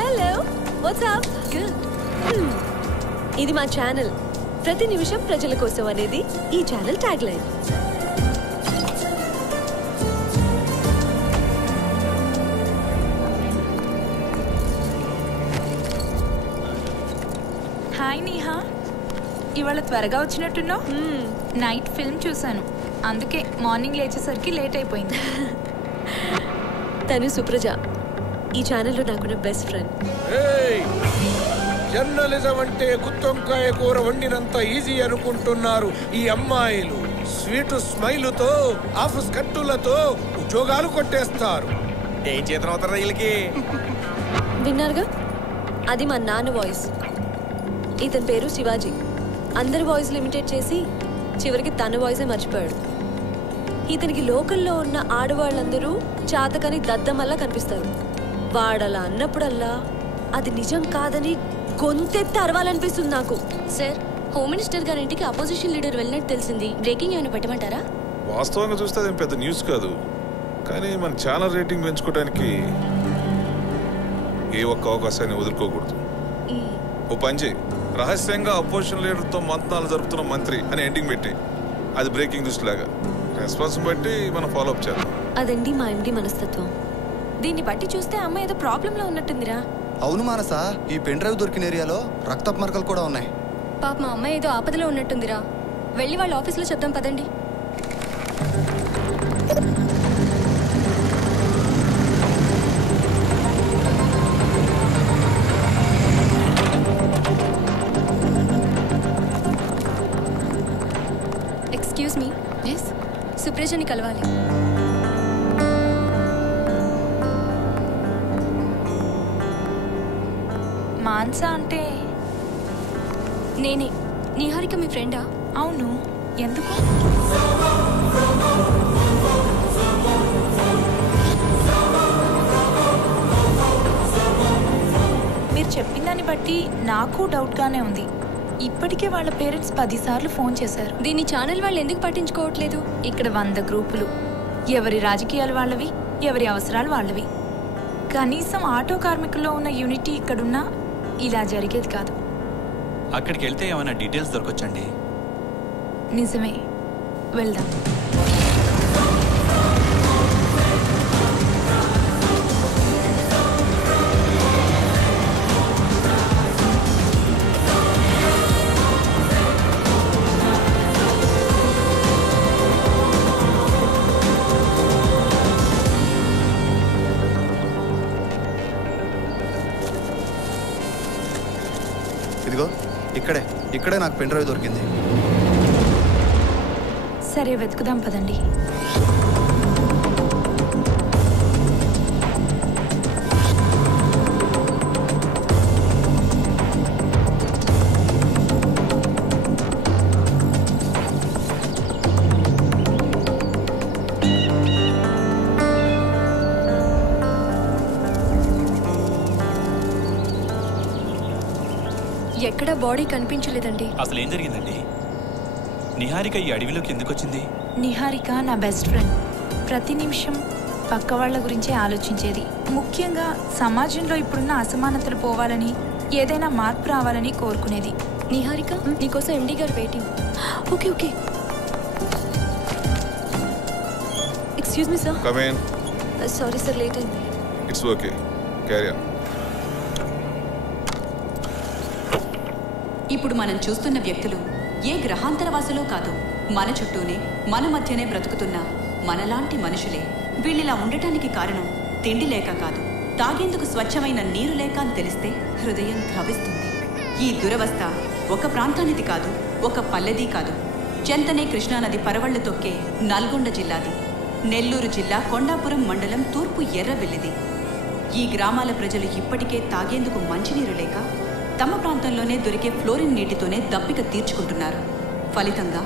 Hello what's up good ఇది మా channel ప్రతి నిమిషం ప్రజల కోసం అనేది ఈ channel tag line. Hi Neha, ఇవాళ త్వరగా వచ్చినట్టున్నావు. నైట్ ఫిల్మ్ చూసాను, అందుకే మార్నింగ్ లేచేసరికి లేట్ అయిపోయింది. తను సుప్రజ, ఈ ఛానల్లో నాకున్న బెస్ట్ ఫ్రెండ్. జర్నలిజం అంటే గుత్తొంకాయ కూర వండినంత ఈజీ అనుకుంటున్నారు ఈ అమ్మాయిలు. స్వీట్ స్మైలుతో ఆఫీస్ కట్టులతో ఉద్యోగాలు కొట్టేస్తారు. ఏం చేతనం అవుతారు వీళ్ళకి? విన్నారుగా, అది మా నాన్న వాయిస్. ఇతని పేరు శివాజీ. అందరి వాయిస్ లిమిటెడ్ చేసి చివరికి తన వాయిసే మర్చిపోయాడు. ఇతనికి లోకల్లో ఉన్న ఆడవాళ్ళందరూ చాతకని దద్దమల్లా కనిపిస్తారు. వాడలా అన్నప్పుడల్లా అది నిజం కాదని గొంతెత్తి అరవాలనిపిస్తుంది నాకు. సార్, హోమ్ మినిస్టర్ గారింటికి అపోజిషన్ లీడర్ వెళ్ళినట్టు తెలిసింది. బ్రేకింగ్ ఏమైనా పెట్టమంటారా? వాస్తవంగా చూస్తే అదేం పెద్ద న్యూస్ కాదు, కానీ మన ఛానల్ రేటింగ్ పెంచుకోవడానికి ఏ ఒక్క అవకాశాన్ని వదులుకోకూడదు. ఓ పని చేయి, రహస్యంగా అపోజిషన్ లీడర్తో మంతనాలు జరుపుతున్న మంత్రి అని ఎండింగ్ పెట్టి, అది బ్రేకింగ్ న్యూస్ లాగా. రెస్పాన్స్ బట్టి మనం ఫాలోఅప్ చేద్దాం. అదండి మా ఎండి మనస్తత్వం. దీన్ని బట్టి చూస్తే అమ్మ ఏదో ప్రాబ్లంలో ఉన్నట్టుందిరా. అవును మానస, ఈ పెన్ డ్రైవ్ దొరికిన ఏరియాలో రక్తపు మరకలు కూడా ఉన్నాయి. పాప మా అమ్మాయి ఏదో ఆపదలో ఉన్నట్టుందిరా. వెళ్ళి వాళ్ళ ఆఫీస్లో చెప్దాం పదండి. Excuse me. ఎస్, సుప్రజని కలవాలి. మాన్సా అంటే నేనే. నిహారిక మీ ఫ్రెండా? అవును, ఎందుకు? మీరు చెప్పిన దాన్ని బట్టి నాకు డౌట్గానే ఉంది. ఇప్పటికే వాళ్ళ పేరెంట్స్ 10 సార్లు ఫోన్ చేశారు. దీన్ని ఛానల్ వాళ్ళు ఎందుకు పట్టించుకోవట్లేదు? ఇక్కడ 100 గ్రూపులు, ఎవరి రాజకీయాలు వాళ్ళవి, ఎవరి అవసరాలు వాళ్ళవి. కనీసం ఆటో కార్మికుల్లో ఉన్న యూనిటీ ఇక్కడున్నా ఇలా జరిగేది కాదు. అక్కడికి వెళ్తే ఏమైనా డీటెయిల్స్ దొరకొచ్చండి. నిజమే, వెళ్దాం. ఇదిగో ఇక్కడే నాకు పెన్ డ్రైవ్ దొరికింది. సరే, వెతుకుదాం పదండి. ఎక్కడ బాడీ కనిపించలేదండి. అసలు ఏం జరిగిందండి? నిహారిక ఈ అడవిలోకి ఎందుకు వచ్చింది? నిహారిక నా బెస్ట్ ఫ్రెండ్. ప్రతి నిమిషం పక్క వాళ్ళ గురించే ఆలోచించేది. ముఖ్యంగా సమాజంలో ఇప్పుడున్న అసమానతలు పోవాలని, ఏదైనా మార్పు రావాలని కోరుకునేది. నిహారిక, నీకోసం ఎండి గారు waiting. Okay okay. Excuse me sir. Come in. Sorry sir, late అయింది. It's okay, carry on. ఇప్పుడు మనం చూస్తున్న వ్యక్తులు ఏ గ్రహాంతరవాసులో కాదు, మన చుట్టూనే, మన మధ్యనే బ్రతుకుతున్న మనలాంటి మనుషులే. వీళ్ళిలా ఉండటానికి కారణం తిండి లేక కాదు, తాగేందుకు స్వచ్ఛమైన నీరు లేక అని తెలిస్తే హృదయం ద్రవిస్తుంది. ఈ దురవస్థ ఒక ప్రాంతానిది కాదు, ఒక పల్లెది కాదు. చెంతనే కృష్ణానది పరవళ్లు తొక్కే నల్గొండ జిల్లాది. నెల్లూరు జిల్లా కొండాపురం మండలం తూర్పు ఎర్రవెల్లిది. ఈ గ్రామాల ప్రజలు ఇప్పటికే తాగేందుకు మంచినీరు లేక తమ ప్రాంతంలోనే దొరికే ఫ్లోరిన్ నీటితోనే దప్పిక తీర్చుకుంటున్నారు. ఫలితంగా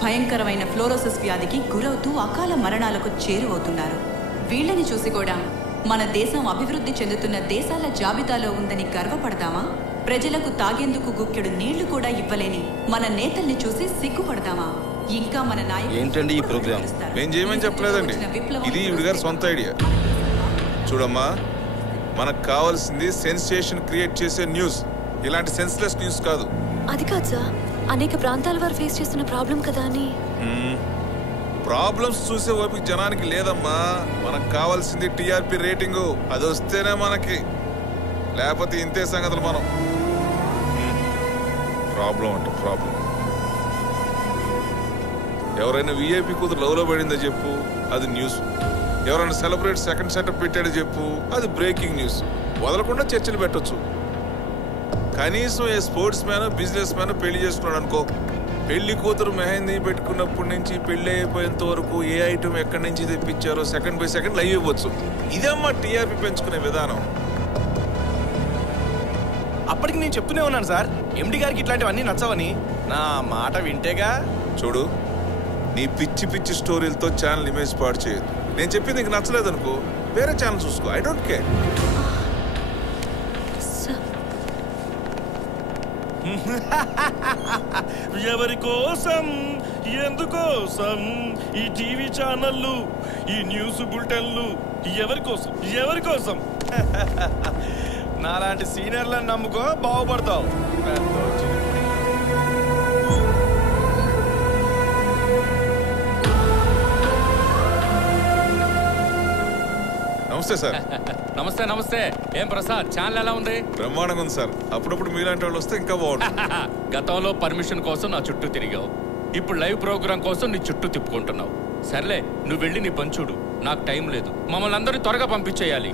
భయంకరమైన ఫ్లోరోసిస్ వ్యాధికి గురవుతూ అకాల మరణాలకు చేరువవుతున్నారు. వీళ్ళని చూసి కూడా మన దేశం అభివృద్ధి చెందుతున్న దేశాల జాబితాలో ఉందని గర్వపడదామా? ప్రజలకు తాగేందుకు గుక్కెడు నీళ్లు కూడా ఇవ్వలేని మన నేతల్ని చూసి సిగ్గుపడదామా? ఇంకా మన నాయకులు ఏంటండి ఈ ప్రోగ్రామ్? నేను చేయమని చెప్పలేదండి, ఇది ఈవిడ గారి సొంత ఐడియా. చూడమ్మా, మనకు కావాల్సింది సెన్సేషన్ క్రియేట్ చేసే న్యూస్, ఇలాంటి సెన్స్లెస్ న్యూస్ కాదు. అది కాదు సార్, అనేక ప్రాంతాల వారు ఫేస్ చేస్తున్న ప్రాబ్లం కదా అని. ప్రాబ్లమ్స్ చూసే ఓపిక జనానికి లేదమ్మా. మనకు కావాల్సింది టీఆర్పీ రేటింగు, అది వస్తేనే మనకి, లేకపోతే ఇంతే సంగతులు. మనం ప్రాబ్లం అంటే ప్రాబ్లం. ఎవరైనా విఐపి కూతురు లవ్లో పడిందో చెప్పు, అది న్యూస్. ఎవరైనా సెలబ్రేట్ సెకండ్ సెటప్ పెట్టాడో చెప్పు, అది బ్రేకింగ్ న్యూస్. వదలకుండా చర్చలు పెట్టొచ్చు. కనీసం ఏ స్పోర్ట్స్ మ్యాన్ బిజినెస్ మ్యాన్ పెళ్లి చేసుకున్నాడు అనుకో, పెళ్లి కూతురు మెహందీ పెట్టుకున్నప్పటి నుంచి పెళ్లి అయిపోయేంత వరకు ఏ ఐటమ్ ఎక్కడి నుంచి తెప్పించారో సెకండ్ బై సెకండ్ లైవ్ ఇవ్వచ్చు. ఇదమ్మా టీఆర్పీ పెంచుకునే విధానం. అప్పటికి నేను చెప్తూనే ఉన్నాను సార్, ఎండి గారికి ఇట్లాంటివన్నీ నచ్చవని. నా మాట వింటేగా. చూడు, నీ పిచ్చి పిచ్చి స్టోరీలతో ఛానల్ ఇమేజ్ పాడు చేయదు. నేను చెప్పింది నీకు నచ్చలేదు అనుకో, వేరే ఛానల్ చూసుకో. I don't care. ఎవరి కోసం, ఎందుకోసం ఈ టీవీ ఛానళ్ళు, ఈ న్యూస్ బులెటిన్లు, ఎవరి కోసం ఎవరి కోసం? నాలాంటి సీనియర్లను నమ్ముకో, బాగుపడతావు. నమస్తే సార్. నమస్తే నమస్తే. ఏం ప్రసాద్, ఛానల్ ఎలా ఉంది? బ్రహ్మాండంగా ఉంది సార్. అప్పుడప్పుడు మీలాంటి వాళ్ళు వస్తే ఇంకా బాగుంటుంది. గతంలో పర్మిషన్ కోసం నా చుట్టూ తిరిగావు, ఇప్పుడు లైవ్ ప్రోగ్రామ్ కోసం నీ చుట్టూ తిప్పుకుంటున్నావు. సర్లే, నువ్వు వెళ్ళి నీ పని చూడు, నాకు టైం లేదు. మమ్మల్ని అందరినీ త్వరగా పంపించేయాలి.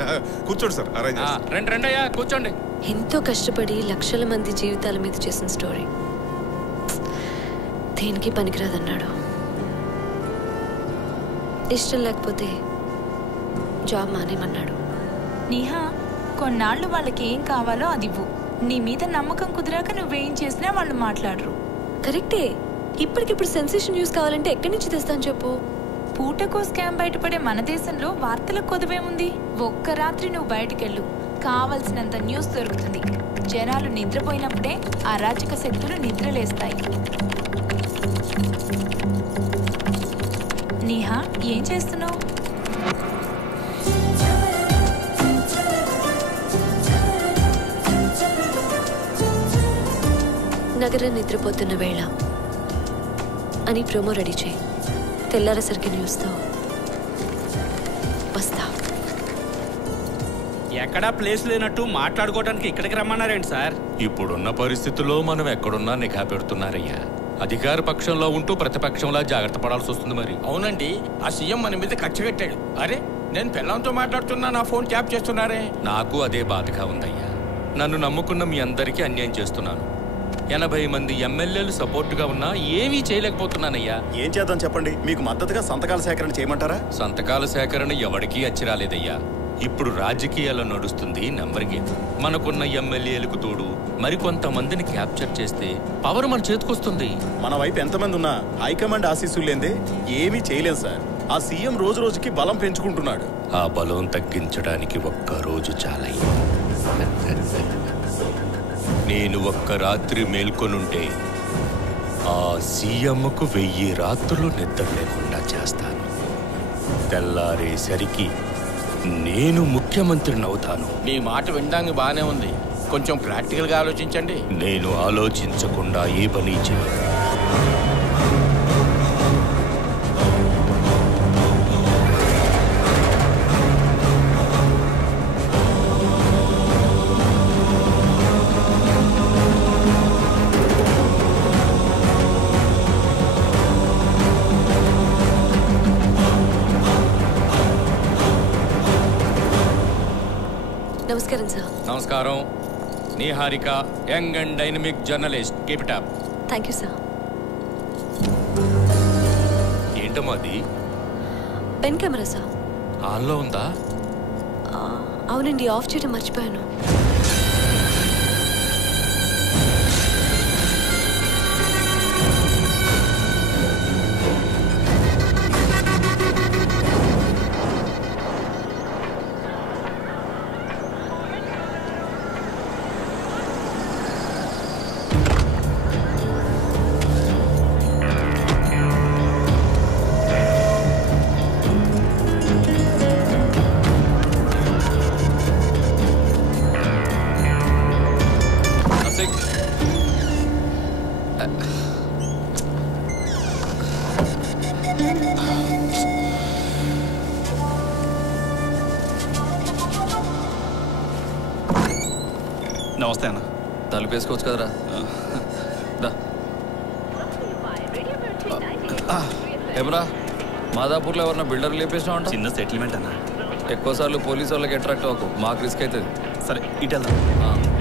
కూర్చోండి సార్, అరేంజ్. రండి అయ్యా, కూర్చోండి. ఎంతో కష్టపడి లక్షల మంది జీవితాల మీద చేసిన స్టోరీ దేనికి పనికిరాదన్నాడు. ఇష్టం లేకపోతే జాబ్ మానేమన్నాడు. నేహా, కొన్నాళ్ళు వాళ్ళకి ఏం కావాలో అది ఇవ్వు. నీ మీద నమ్మకం కుదిరాక నువ్వేం చేసినా వాళ్ళు మాట్లాడరు. కరెక్టే. ఇప్పటికిప్పుడు సెన్సేషన్ న్యూస్ కావాలంటే ఎక్కడి నుంచి తెస్తాను చెప్పు. పూటకో స్కామ్ బయటపడే మన దేశంలో వార్తలకు కొదువేముంది? ఒక్క రాత్రి నువ్వు బయటకెళ్ళు, కావలసినంత న్యూస్ దొరుకుతుంది. జనాలు నిద్రపోయినప్పుడే అరాచక శక్తులు నిద్రలేస్తాయి. నేహా, ఏం చేస్తున్నావు? నగరం నిద్రపోతున్న వేళ అని ప్రోమో రెడీ చేయి. తెల్లారేసరికి న్యూస్తో వస్తా. ఎక్కడా ప్లేస్ లేనట్టు మాట్లాడుకోవడానికి ఇక్కడికి రమ్మన్నారేంటి సార్? ఇప్పుడున్న పరిస్థితుల్లో మనం ఎక్కడున్నా నిఘా పెడుతున్నారయ్యా. అధికార పక్షంలో ఉంటూ ప్రతిపక్షంలా జాగ్రత్త పడాల్సి వస్తుంది. మరి అవునండి, ఆ సీఎం మన మీద కక్ష కట్టాడు. అరే, నేను పిల్లలతో మాట్లాడుతున్నా, నా ఫోన్ ట్యాప్ చేస్తున్నారే. నాకు అదే బాధగా ఉందయ్యా. నన్ను నమ్ముకున్న మీ అందరికీ అన్యాయం చేస్తున్నాను. 80 మంది ఎమ్మెల్యేలు సపోర్టుగా ఉన్నా ఏమీ చేయలేకపోతున్నానయ్యా. ఏం చేద్దాం చెప్పండి? మీకు మద్దతుగా సంతకాల సేకరణ చేయమంటారా? సంతకాల సేకరణ ఎవరికీ అచ్చిరాలేదయ్యా. ఇప్పుడు రాజకీయాల్లో నడుస్తుంది నెంబర్ గేమ్. మనకున్న ఎమ్మెల్యేలకు తోడు మరికొంతమందిని క్యాప్చర్ చేస్తే పవర్ మన చేతికొస్తుంది. మన వైపు ఎంతమంది ఉన్నా హైకమాండ్ ఆశీస్సులు లేదే ఏమీ చేయలేదు సార్. ఆ సీఎం రోజు రోజుకి బలం పెంచుకుంటున్నాడు. ఆ బలం తగ్గించడానికి ఒక్క రోజు చాలయ్యా. నేను ఒక్క రాత్రి మేల్కొనుంటే ఆ సీఎంకు 1000 రాత్రులు నిద్ర లేకుండా చేస్తాను. తెల్లారేసరికి నేను ముఖ్యమంత్రిని అవుతాను. మీ మాట వినడానికి బాగానే ఉంది, కొంచెం ప్రాక్టికల్గా ఆలోచించండి. నేను ఆలోచించకుండా ఏ పని చేయను. నమస్కారం సార్. నమస్కారం. Niharika, young and dynamic journalist. Keep it up. Thank you sir. ఏంటమ్మది? Pen camera sir. ఆన్లో ఉందా? అవునండి, ఆఫ్ చేయడం మర్చిపోయాను. నమస్తే అన్న. తలుపేసుకోవచ్చు కదరా. ఏమరా మాదాపూర్లో ఎవరన్నా బిల్డర్ లేపేసినా ఉంటా? చిన్న సెటిల్మెంట్ అన్న. ఎక్కువసార్లు పోలీసు వాళ్ళకి అట్రాక్ట్ అవ్వకు, మాకు రిస్క్ అవుతుంది. సరే ఇటు వెళ్దాం.